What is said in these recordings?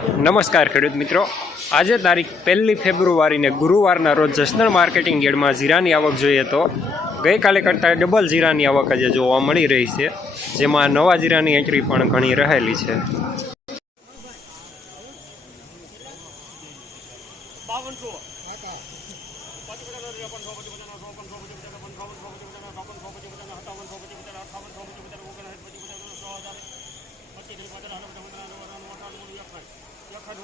નમસ્કાર ખેડૂત મિત્રો. આજે તારીખ પહેલી ફેબ્રુઆરીને ગુરુવારના રોજ જસદણ માર્કેટિંગ યાર્ડમાં જીરાની આવક જોઈએ તો ગઈકાલે કરતાં ડબલ જીરાની આવક આજે જોવા મળી રહી છે. જેમાં નવા જીરાની એન્ટ્રી પણ ઘણી રહેલી છે.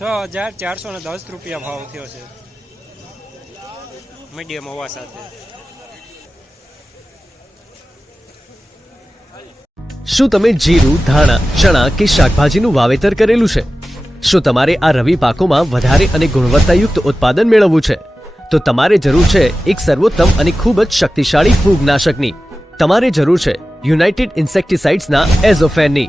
છ હજાર ચારસો ને દસ રૂપિયા ભાવ થયો છે. મીડિયમ હોવા સાથે. શું તમે જીરું, ધાણા, ચણા કે શાકભાજીનું વાવેતર કરેલું છે? શું તમારે આ રવિ પાકોમાં વધારે અને ગુણવત્તાયુક્ત ઉત્પાદન મેળવવું છે? તો તમારે જરૂર છે એક સર્વોત્તમ અને ખૂબ જ શક્તિશાળી ફૂગનાશકની. તમારે જરૂર છે યુનાઇટેડ ઇન્સેક્ટિસાઇડ્સના એઝોફેનની.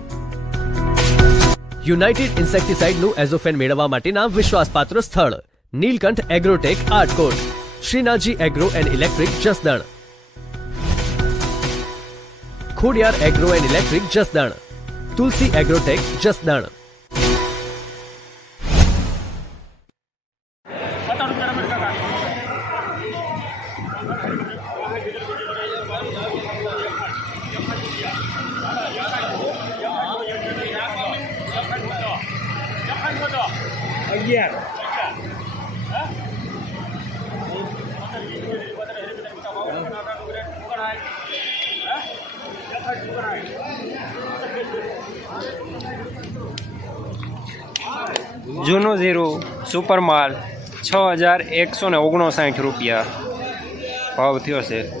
યુનાઇટેડ ઇન્સેક્ટિસાઇડનું એઝોફેન મેળવવા માટેના વિશ્વાસપાત્ર સ્થળ, Neelkanth agrotech Atkot Shrinaji agro and electric Jasdan. Khodiyar agro and electric Jasdan, Tulsi agrotech Jasdan. જૂનું જીરું સુપર માલ છ હજાર એકસો ને ઓગણસાઠ રૂપિયા. ભાવ થયો છે.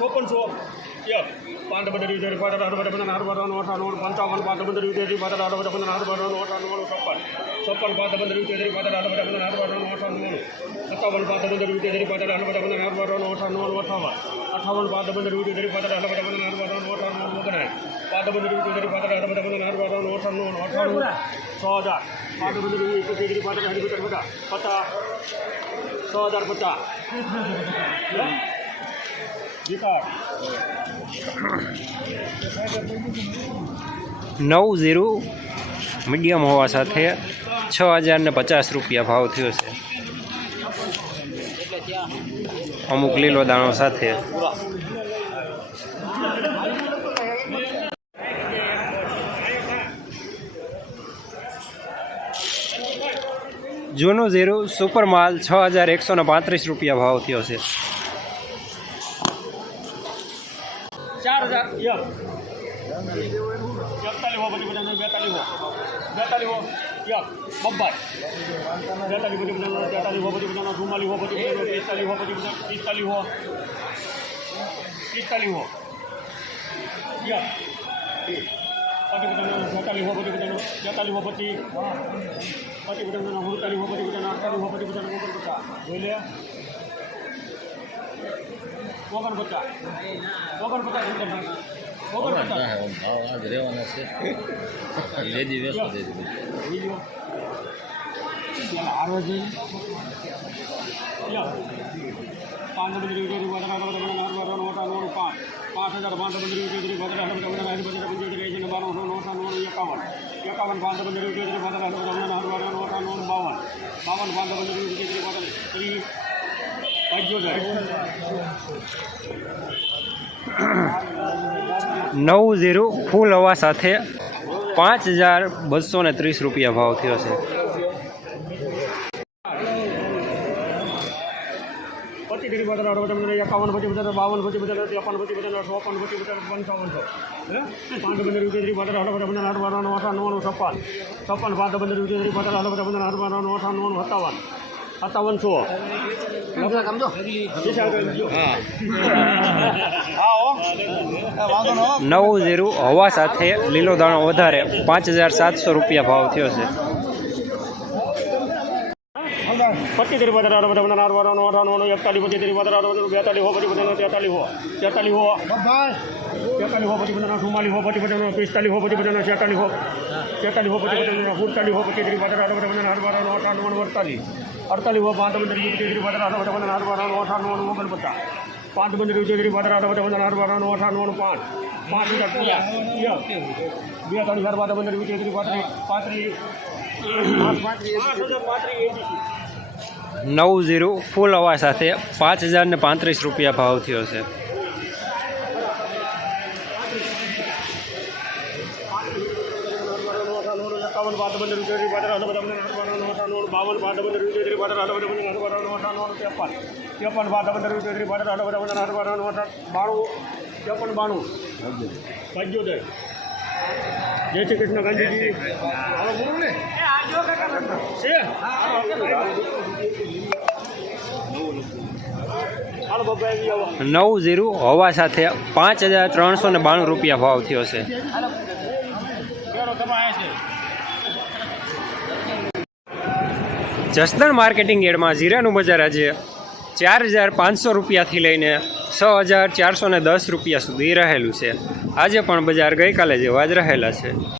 ચોપનસો એક પાંચ બધા રીતે પાંચ આઠ બધા બધા આઠ બધા અઠાણું પંચાવન પાંચ બધા રીતે પાંચ આઠ બધા બધા આઠ બધા અઠાણું છપ્પન છપ્પન પાંચ બધા રીતે પાંચ આઠ બધા બધા આઠ બધા અઠાણું સત્તાવન પાંચ બધા રીતે પાંચ આઠ બધા બધા આઠ બધા અઠાણું અઠાવન અઠાવન પાંચ બધા રીતે પાંચ આઠ બધા બધા આઠ બધા અઠાણું ઓગણાય પાંચ બધા રીતે પાંચ આઠ બધા બધા આઠ બધા અઠાણું અઠાણું છ હજાર રીતે પચીસ પાંચ હજાર બધા પચાસ છ હજાર પચાસ નવ ઝીરો મીડિયમ હોવા સાથે છ હજાર ને પચાસ રૂપિયા ભાવ થયો છે. અમુક લીલો દાણો સાથે. જૂનું ઝીરું સુપર માલ છ હજાર એકસો પાંત્રીસ રૂપિયા ભાવ થયો છે. Ya. Jatali ho bani bani Ya. Babbar. Jatali bani bani jatali ho bani bani dhumali ho bani bani jatali Ya. Pati bani jatali ho bani bani jatali ho bani. Pati bani hurtali ho bani bani akali ho bani bani ho bani. Boleh. પચાસ પિસ્તાલીસ હો પચીસ પચાસ પિસ્તાલીસ હો પિસ્તાલીસ હો યક પચીસ પચાસ છેતાલીસ હો પચીસ પચાસ તેતાલીસ હો પચીસ પચીસ પચાસ સુડતાલીસ હો પચીસ પચાસ અડતાલીસ હો પચીસ પચાસ ઓગણપચાસ જોઈ લે ઓગણપચાસ ઓગણપચાસ ઓગણપચાસ ભાવ આજ રહેવાના છે લેજી વેચવા દેજો વીડિયો હારો છે પાંચ નંબર પાંચ પાંચ હજાર પાંચ નંબર બારસો નોટા નોટ એકાવન એકાવન પાંચ નંબર બાવન બાવન પાંચ નંબર ત્રીસ પંચોતેર નવ ઝીરો ફૂલ હવા સાથે પાંચ હજાર બસો ને ત્રીસ રૂપિયા ભાવ થયો છે. પચીસ પચાસ એકાવન પચીસ પચાસ બાવન પચીસ પચાસ ત્રેપન પચીસ પચાસ ચોપન પચીસ પચાસ પંચાવનસો પાંચ બંદર રૂપિયા ત્રીસ પચાસ અડવડ પચાસ આઠ બાર અઠા નવ્વાણું છપ્પન. પાંચ પંદર રૂપિયા ત્રીસ પચાસ અડવડ પચાસ આઠ બાર અઠા નવ્વાણું સત્તાવન. સત્તાવનસો નવ ઝીરો હવા સાથે લીલો દાણો વધારે પાંચ હજાર સાતસો રૂપિયા ભાવ થયો છે. પચીસ પચાસ અડવડ પચાસ આઠ બાર અઠા નવ્વાણું એકતાલીસ પચીસ ત્રીસ પચાસ અડવડ બેતાલીસ હો પછી પચાસ તેતાલીસ હો તેતાલીસ હો. તેતાલીસ હો પછી પચાસ ચુમ્માલીસ હો પછી પચાસ પિસ્તાલીસ હો પછી પચાસ છેતાલીસ હો. છેતાલીસ હો પછી પચાસ સુડતાલીસ હો પચીસ તરી પચાસ અડવડ પચાસ આઠ બાર અઠા નવ્વાણું અડતાલીસ. અડતાલીસ પાંચ પંદર પચીસ ત્રીસ પચાસ અડવડ પચાસ આઠ બાર અઠા નવ્વાણું ઓગણપચાસ પાંચ પંદર ત્રીસ પચાસ અડવડ પચાસ આઠ બાર અઠા નવ્વાણું પાંચ પાંચ હજાર બે ત્રણ હજાર પાંચ પંદર વીસ ત્રીસ પાંત્રીસ પાંત્રીસ પાંચ હજાર પાંત્રીસ નવ ઝીરો ફૂલ હવા સાથે પાંચ હજાર ને પાંત્રીસ રૂપિયા ભાવ થયો છે એકાવન પાંચ બંધ રૂપિયા પાંચ અઠા બધા બાવન પાંચ બંધ રૂપિયા પાંચ અઠા બધા અઠા ત્રેપન ત્રેપન રૂપિયા બાણું ત્રેપન બાણું. પંચોતેર. જય શ્રી કૃષ્ણ ગાંધીજી. નવ ઝીરો હવા સાથે પાંચ હજાર ત્રણસો ને બાણું રૂપિયા ભાવ થયો છે. જસદણ માર્કેટિંગ યાર્ડમાં જીરાનું બજાર આજે ચાર હજાર પાંચસો રૂપિયાથી લઈને છ હજાર ચારસો ને દસ રૂપિયા સુધી રહેલું છે. આજે પણ બજાર ગઈકાલે જેવા જ રહેલા છે.